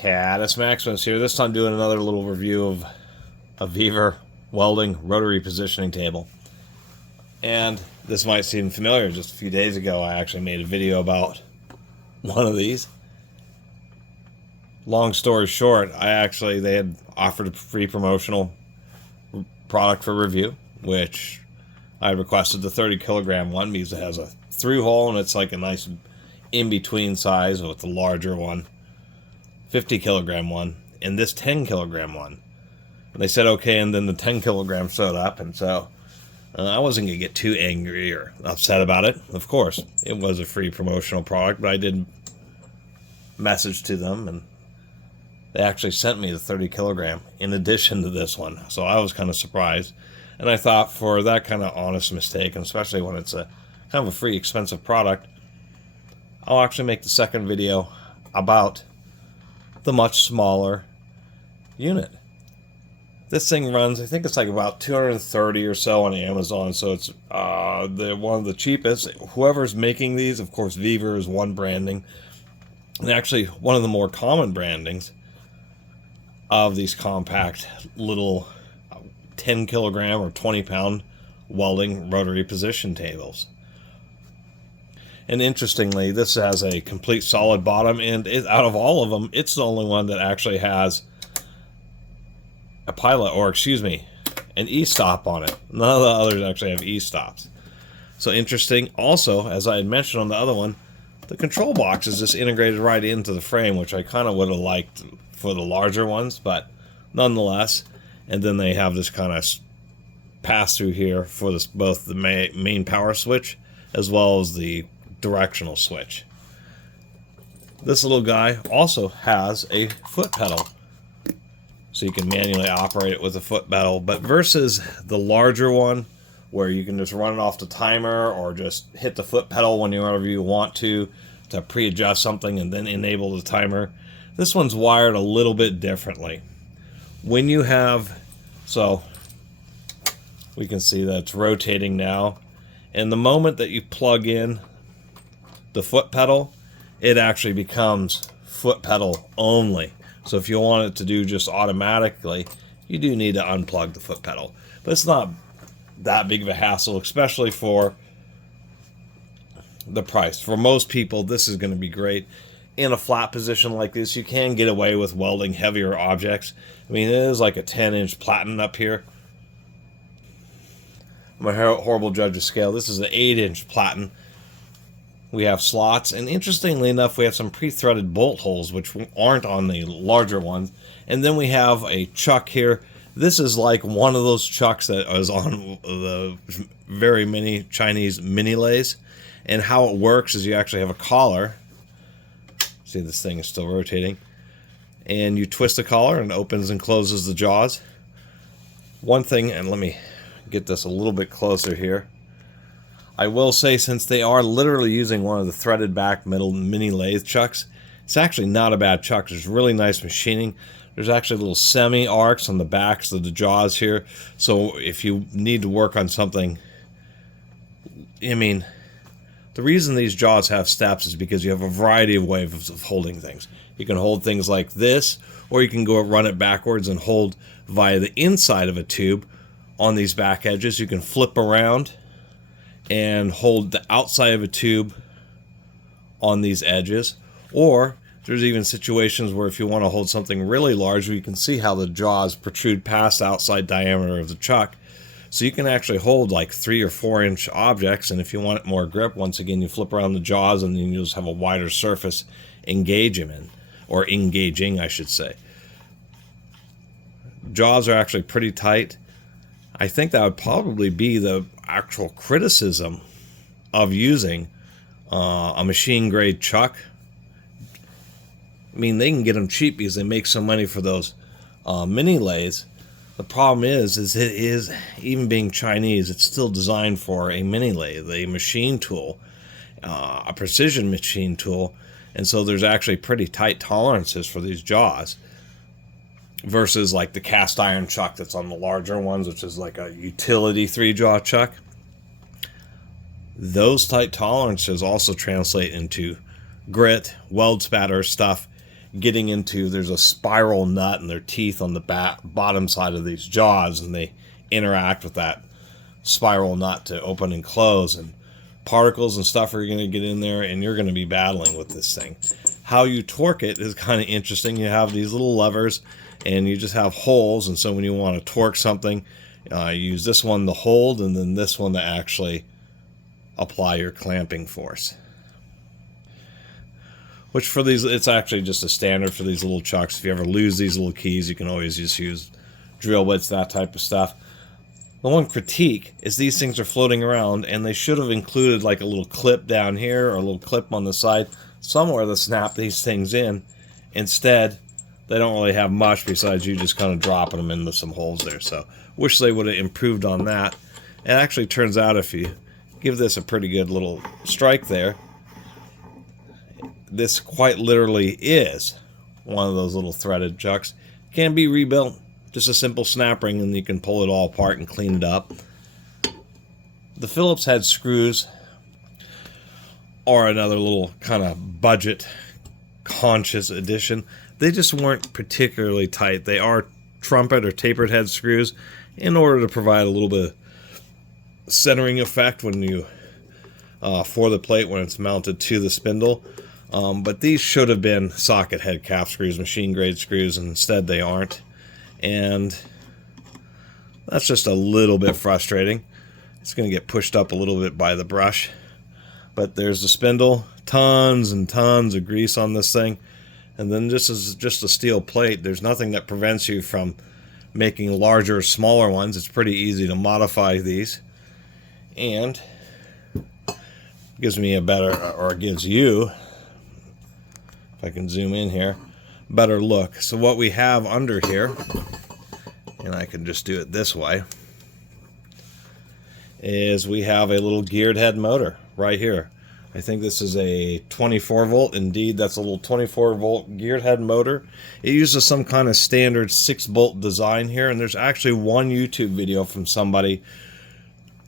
Catus Maximus here. This time doing another little review of a Vevor Welding rotary positioning table. And this might seem familiar. Just a few days ago I actually made a video about one of these. Long story short, they had offered a free promotional product for review, which I requested the 30 kilogram one because it has a through hole and it's like a nice in-between size with the larger one, 50 kilogram one, and this 10 kilogram one. And they said okay, and then the 10 kilogram showed up, and so I wasn't going to get too angry or upset about it. Of course, it was a free promotional product, but I did message to them, and they actually sent me the 30 kilogram in addition to this one. So I was kind of surprised. And I thought for that kind of honest mistake, and especially when it's a kind of a free expensive product, I'll actually make the second video about the much smaller unit. This thing runs, I think it's like about 230 or so on Amazon, so it's one of the cheapest. Whoever's making these, of course, Vevor is one branding, and actually one of the more common brandings of these compact little 10 kilogram or 20 pound welding rotary position tables. And interestingly, this has a complete solid bottom, and out of all of them, it's the only one that actually has a pilot, or excuse me, an e-stop on it. None of the others actually have e-stops. So interesting. Also, as I had mentioned on the other one, the control box is just integrated right into the frame, which I kind of would have liked for the larger ones, but nonetheless. And then they have this kind of pass-through here for this, both the main power switch as well as the directional switch. This little guy also has a foot pedal, so you can manually operate it with a foot pedal, but versus the larger one where you can just run it off the timer or just hit the foot pedal whenever you want to pre-adjust something and then enable the timer, this one's wired a little bit differently. When you have, so we can see that it's rotating now, and the moment that you plug in the foot pedal, it actually becomes foot pedal only. So if you want it to do just automatically, you do need to unplug the foot pedal. But it's not that big of a hassle, especially for the price. For most people, this is going to be great. In a flat position like this, you can get away with welding heavier objects. I mean, it is like a 10-inch platen up here. I'm a horrible judge of scale. This is an 8-inch platen. We have slots, and interestingly enough, we have some pre-threaded bolt holes, which aren't on the larger ones. And then we have a chuck here. This is like one of those chucks that is on the very many Chinese mini lathes. And how it works is you actually have a collar. See, this thing is still rotating. And you twist the collar and it opens and closes the jaws. One thing, and let me get this a little bit closer here. I will say, since they are literally using one of the threaded back middle mini lathe chucks, it's actually not a bad chuck. There's really nice machining. There's actually little semi arcs on the backs of the jaws here. So if you need to work on something, I mean, the reason these jaws have steps is because you have a variety of ways of holding things. You can hold things like this, or you can go run it backwards and hold via the inside of a tube on these back edges. You can flip around and hold the outside of a tube on these edges. Or there's even situations where if you want to hold something really large, you can see how the jaws protrude past the outside diameter of the chuck. So you can actually hold like 3 or 4 inch objects, and if you want more grip, once again, you flip around the jaws and then you just have a wider surface engage them in, or engaging, I should say. Jaws are actually pretty tight. I think that would probably be the actual criticism of using a machine grade chuck. I mean, they can get them cheap because they make so money for those mini lathes. The problem is it is, even being Chinese, it's still designed for a mini lathe, a machine tool, a precision machine tool, and so there's actually pretty tight tolerances for these jaws versus like the cast iron chuck that's on the larger ones, which is like a utility 3-jaw chuck. Those tight tolerances also translate into grit, weld spatter stuff, getting into, there's a spiral nut in their teeth on the bottom side of these jaws, and they interact with that spiral nut to open and close, and particles and stuff are going to get in there, and you're going to be battling with this thing. How you torque it is kind of interesting. You have these little levers, and you just have holes, and so when you want to torque something, you use this one to hold, and then this one to actually apply your clamping force. Which for these, it's actually just a standard for these little chucks. If you ever lose these little keys, you can always just use drill bits, that type of stuff. The one critique is these things are floating around, and they should have included like a little clip down here or a little clip on the side somewhere to snap these things in. Instead, they don't really have much besides you just kind of dropping them into some holes there. So wish they would have improved on that. It actually turns out if you give this a pretty good little strike there, this quite literally is one of those little threaded chucks. Can be rebuilt. Just a simple snap ring, and you can pull it all apart and clean it up. The Phillips head screws are another little kind of budget conscious addition. They just weren't particularly tight. They are trumpet or tapered head screws in order to provide a little bit of centering effect when you for the plate when it's mounted to the spindle. But these should have been socket head cap screws, machine grade screws, and instead they aren't. And that's just a little bit frustrating. It's going to get pushed up a little bit by the brush. But there's the spindle, tons and tons of grease on this thing. And then this is just a steel plate. There's nothing that prevents you from making larger or smaller ones. It's pretty easy to modify these. And gives me a better, or gives you, if I can zoom in here, better look. So what we have under here, and I can just do it this way, is we have a little geared head motor right here. I think this is a 24 volt. Indeed, that's a little 24 volt geared head motor. It uses some kind of standard 6-bolt design here, and there's actually one YouTube video from somebody.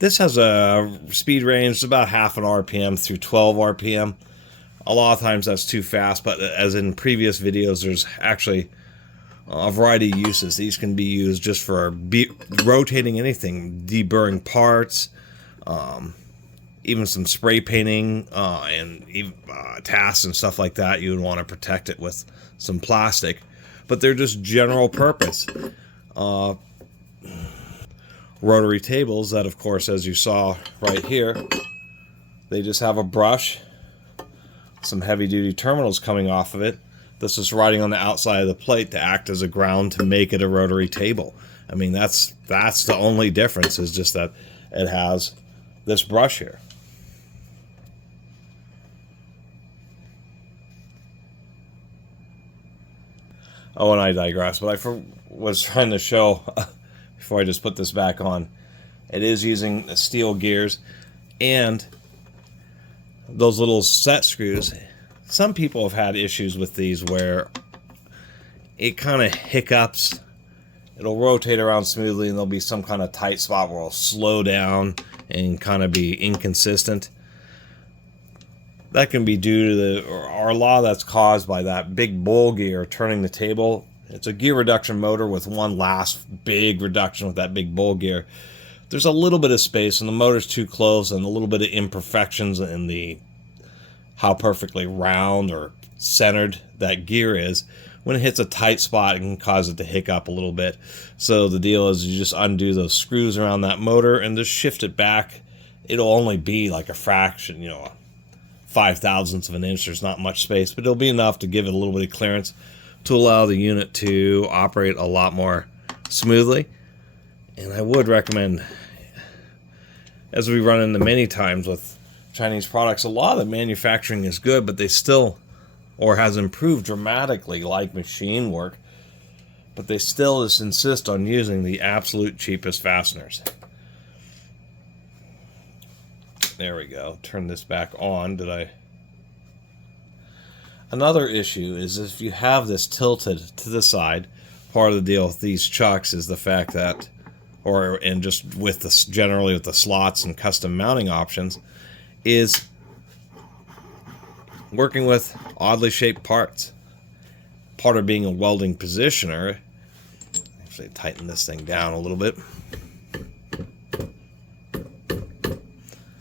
This has a speed range about half an RPM through 12 RPM. A lot of times that's too fast, but as in previous videos, there's actually a variety of uses. These can be used just for rotating anything, deburring parts, even some spray painting and even tasks and stuff like that. You would want to protect it with some plastic, but they're just general purpose. Rotary tables that, of course, as you saw right here, they just have a brush, some heavy-duty terminals coming off of it. This is riding on the outside of the plate to act as a ground to make it a rotary table. I mean, that's the only difference, is just that it has this brush here. Oh, and I digress, but I was trying to show, before I just put this back on, it is using steel gears and those little set screws. Some people have had issues with these where it kind of hiccups. It'll rotate around smoothly, and there'll be some kind of tight spot where it'll slow down and kind of be inconsistent. That can be due to or a lot of that's caused by that big bowl gear turning the table. It's a gear reduction motor with one last big reduction with that big bowl gear. There's a little bit of space, and the motor's too close, and a little bit of imperfections in the how perfectly round or centered that gear is. When it hits a tight spot, it can cause it to hiccup a little bit. So the deal is you just undo those screws around that motor and just shift it back. It'll only be like a fraction, 5/1000th of an inch. There's not much space, but it'll be enough to give it a little bit of clearance to allow the unit to operate a lot more smoothly. And I would recommend, as we run into many times with Chinese products, a lot of the manufacturing is good, but they still, or has improved dramatically like machine work, but they still just insist on using the absolute cheapest fasteners. There we go. Turn this back on. Another issue is if you have this tilted to the side, part of the deal with these chucks is the fact that, and just with this generally with the slots and custom mounting options, is working with oddly shaped parts. part of being a welding positioner. Actually, tighten this thing down a little bit.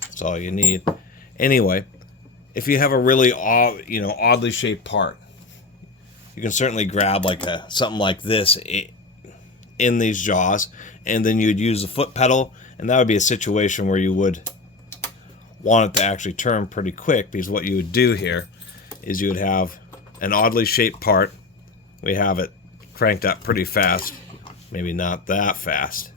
That's all you need. Anyway, if you have a really oddly shaped part, you can certainly grab like something like this in these jaws, and then you'd use the foot pedal, and that would be a situation where you would want it to actually turn pretty quick, because what you would do here is you would have an oddly shaped part. We have it cranked up pretty fast, maybe not that fast.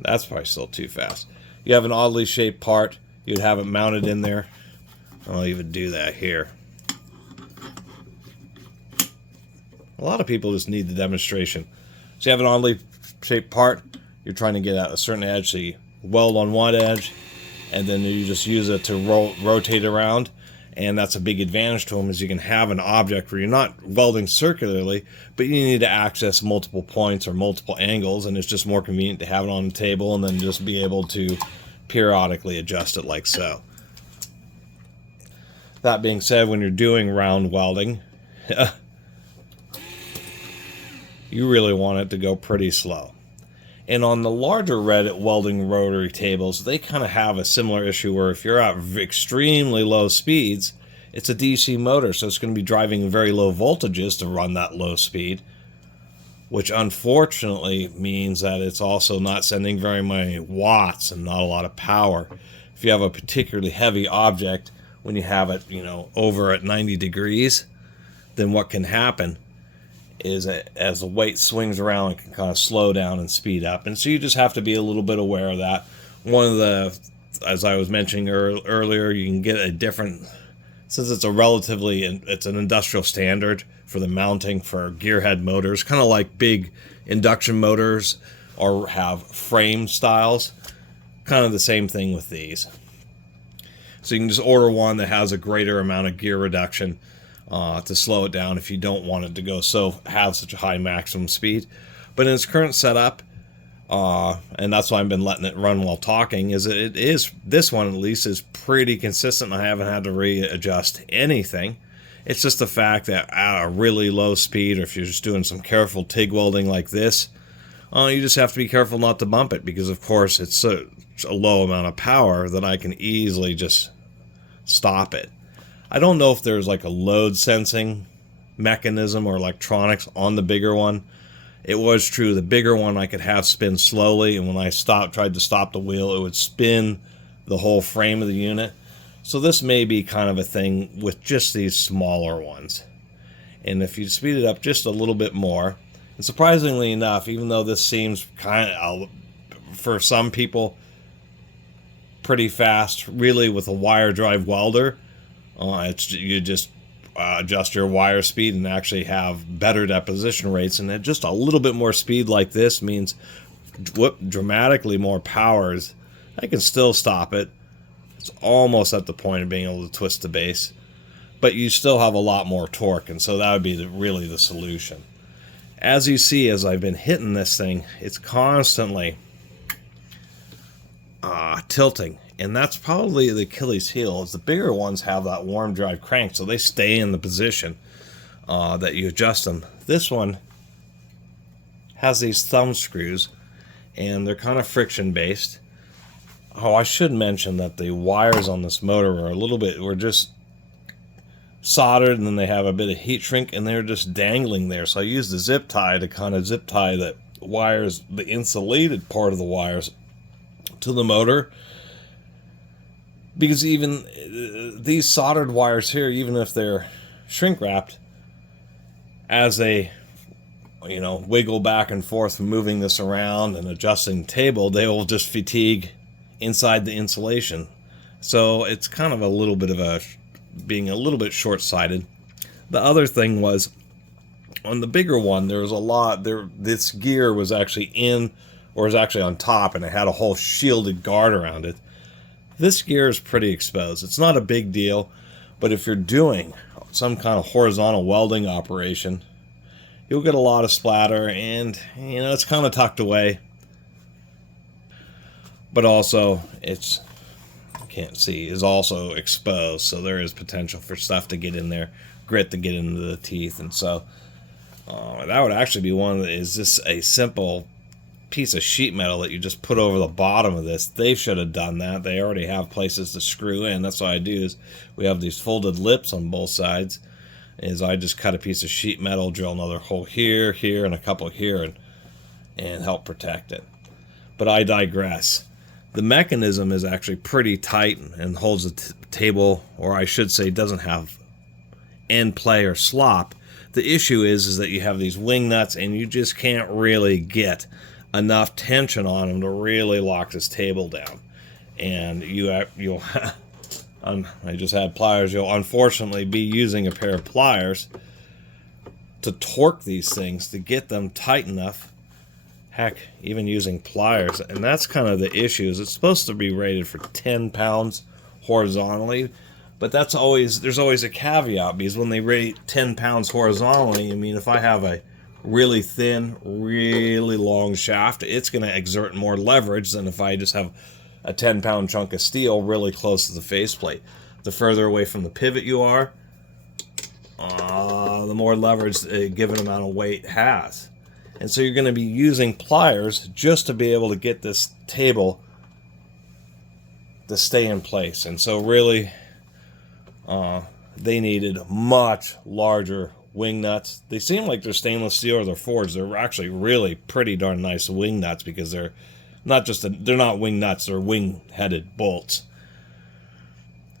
That's probably still too fast. You have an oddly shaped part, you'd have it mounted in there. I'll even do that here. A lot of people just need the demonstration. So you have an oddly shaped part, you're trying to get at a certain edge, so you weld on one edge, and then you just use it to rotate around. And that's a big advantage to them, is you can have an object where you're not welding circularly, but you need to access multiple points or multiple angles, and it's just more convenient to have it on the table and then just be able to periodically adjust it like so. That being said, when you're doing round welding, you really want it to go pretty slow. And on the larger Reddit welding rotary tables, they kind of have a similar issue where if you're at extremely low speeds, it's a DC motor, so it's going to be driving very low voltages to run that low speed, which unfortunately means that it's also not sending very many watts and not a lot of power. If you have a particularly heavy object, when you have it, over at 90 degrees, then what can happen is as the weight swings around, it can kind of slow down and speed up. And so you just have to be a little bit aware of that. One of the, as I was mentioning earlier, you can get a different, since it's it's an industrial standard for the mounting for gearhead motors, kind of like big induction motors or have frame styles, kind of the same thing with these. So you can just order one that has a greater amount of gear reduction to slow it down if you don't want it to have such a high maximum speed. But in its current setup, and that's why I've been letting it run while talking, is this one at least is pretty consistent. I haven't had to readjust anything. It's just the fact that at a really low speed, or if you're just doing some careful TIG welding like this, you just have to be careful not to bump it, because of course it's such a low amount of power that I can easily just stop it. I don't know if there's like a load sensing mechanism or electronics on the bigger one. It was true, the bigger one I could have spin slowly, and when I tried to stop the wheel, it would spin the whole frame of the unit. So this may be kind of a thing with just these smaller ones. And if you speed it up just a little bit more, and surprisingly enough, even though this seems kind of, for some people, pretty fast, really with a wire drive welder, you just adjust your wire speed and actually have better deposition rates, and then just a little bit more speed like this means dramatically more powers. I can still stop it. It's almost at the point of being able to twist the base, but you still have a lot more torque, and so that would be really the solution. As you see, as I've been hitting this thing, it's constantly tilting. And that's probably the Achilles heel, is the bigger ones have that warm drive crank, so they stay in the position that you adjust them. This one has these thumb screws, and they're kind of friction based. Oh, I should mention that the wires on this motor were just soldered, and then they have a bit of heat shrink, and they're just dangling there. So I used the zip tie to kind of zip tie the wires, the insulated part of the wires, to the motor. Because even these soldered wires here, even if they're shrink wrapped, as they wiggle back and forth, moving this around and adjusting the table, they will just fatigue inside the insulation. So it's kind of a little bit of being a little bit short-sighted. The other thing was, on the bigger one, there was a lot there. This gear was actually on top, and it had a whole shielded guard around it. This gear is pretty exposed. It's not a big deal, but if you're doing some kind of horizontal welding operation, you'll get a lot of splatter, and it's kind of tucked away. But also, is also exposed, so there is potential for stuff to get in there. grit to get into the teeth. And so that would actually be one that is just a simple piece of sheet metal that you just put over the bottom of this. They should have done that. They already have places to screw in. That's what I do, is we have these folded lips on both sides, is I just cut a piece of sheet metal, drill another hole here, here, and a couple here, and help protect it. But I digress. The mechanism is actually pretty tight and holds the table, or I should say doesn't have end play or slop. The issue is that you have these wing nuts and you just can't really get enough tension on them to really lock this table down. And you'll I just had pliers. You'll unfortunately be using a pair of pliers to torque these things to get them tight enough. Heck, even using pliers. And that's kind of the issue, is it's supposed to be rated for 10 pounds horizontally, but there's always a caveat, because when they rate 10 pounds horizontally, I mean, if I have a really thin, really long shaft, it's going to exert more leverage than if I just have a 10-pound chunk of steel really close to the faceplate. The further away from the pivot you are, the more leverage a given amount of weight has. And so you're going to be using pliers just to be able to get this table to stay in place. And so really, they needed much larger wing nuts. They seem like they're stainless steel or they're forged. They're actually really pretty darn nice wing nuts, because they're not wing nuts, they're wing-headed bolts.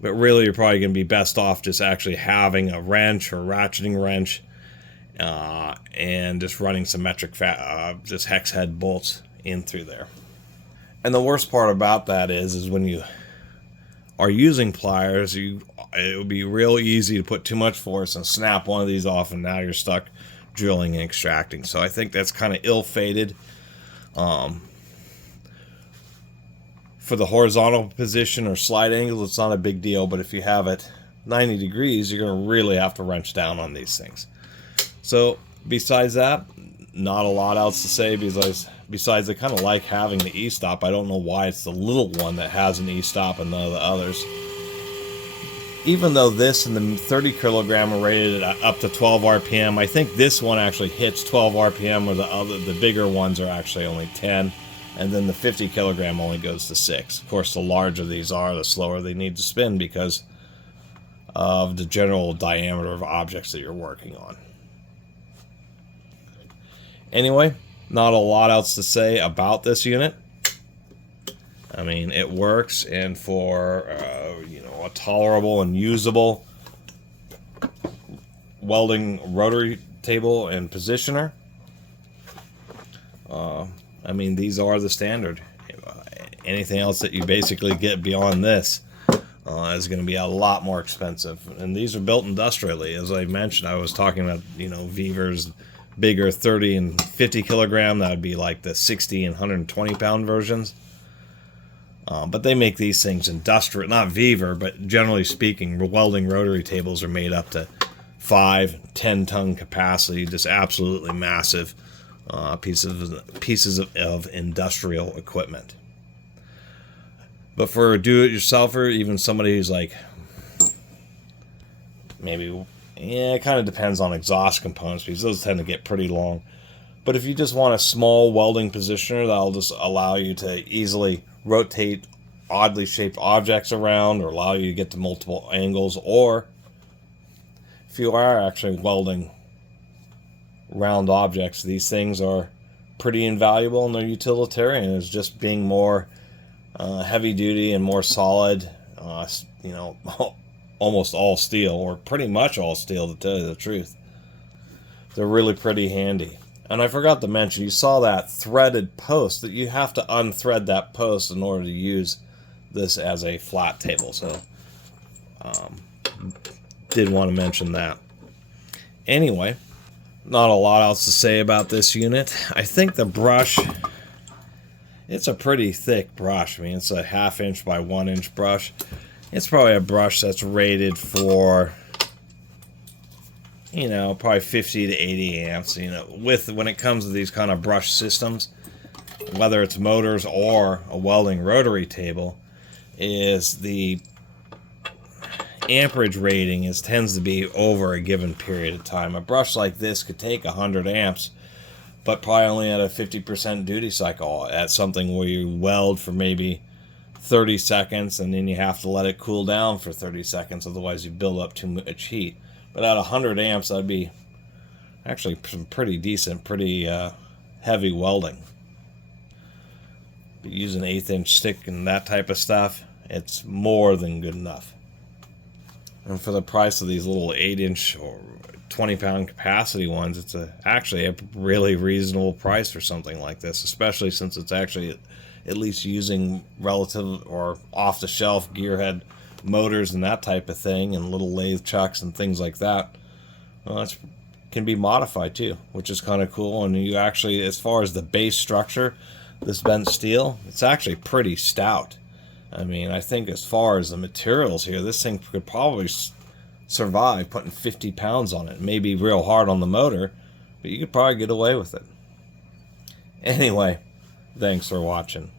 But really, you're probably going to be best off just actually having a wrench or ratcheting wrench, and just running some metric just hex head bolts in through there. And the worst part about that is when you are using pliers, it would be real easy to put too much force and snap one of these off, and now you're stuck drilling and extracting. So I think that's kind of ill-fated. For the horizontal position or slide angle, it's not a big deal, but if you have it 90 degrees, you're going to really have to wrench down on these things. So besides that, not a lot else to say, besides I kind of like having the E-stop. I don't know why it's the little one that has an E-stop and none of the others. Even though this and the 30 kilogram are rated up to 12 RPM, I think this one actually hits 12 RPM, where the bigger ones are actually only 10. And then the 50 kilogram only goes to 6. Of course, the larger these are, the slower they need to spin, because of the general diameter of objects that you're working on. Anyway, not a lot else to say about this unit. I mean, it works, and for a tolerable and usable welding rotary table and positioner, I mean, these are the standard. Anything else that you basically get beyond this is going to be a lot more expensive. And these are built industrially. As I mentioned, I was talking about, Vevor's bigger 30 and 50 kilogram. That would be like the 60 and 120 pound versions. But they make these things industrial. Not Vevor, but generally speaking, welding rotary tables are made up to 5-10 ton capacity. Just absolutely massive pieces of industrial equipment. But for a do-it-yourselfer, even somebody who's like, it kind of depends on exhaust components, because those tend to get pretty long. But if you just want a small welding positioner, that'll just allow you to easily rotate oddly shaped objects around, or allow you to get to multiple angles, or if you are actually welding round objects, these things are pretty invaluable, and they're utilitarian as just being more heavy duty and more solid, almost all steel, or pretty much all steel, to tell you the truth. They're really pretty handy. And I forgot to mention, you saw that threaded post, that you have to unthread that post in order to use this as a flat table. So did want to mention that. Anyway, not a lot else to say about this unit. I think the brush, it's a pretty thick brush. I mean, it's a 1/2 inch by 1 inch brush. It's probably a brush that's rated for, probably 50 to 80 amps. When it comes to these kind of brush systems, whether it's motors or a welding rotary table, is amperage rating tends to be over a given period of time. A brush like this could take 100 amps, but probably only at a 50% duty cycle, at something where you weld for maybe 30 seconds and then you have to let it cool down for 30 seconds, otherwise you build up too much heat. But at 100 amps, that'd be actually some pretty decent, pretty heavy welding. But using 1/8 inch stick and that type of stuff, it's more than good enough. And for the price of these little 8-inch or 20-pound capacity ones, it's actually a really reasonable price for something like this, especially since it's actually at least using relative or off-the-shelf gearhead motors and that type of thing, and little lathe chucks and things like that. Well, it can be modified too, which is kind of cool. And you actually, as far as the base structure, this bent steel, it's actually pretty stout. I mean, I think as far as the materials here, this thing could probably survive putting 50 pounds on it. It may be real hard on the motor, but you could probably get away with it. Anyway, thanks for watching.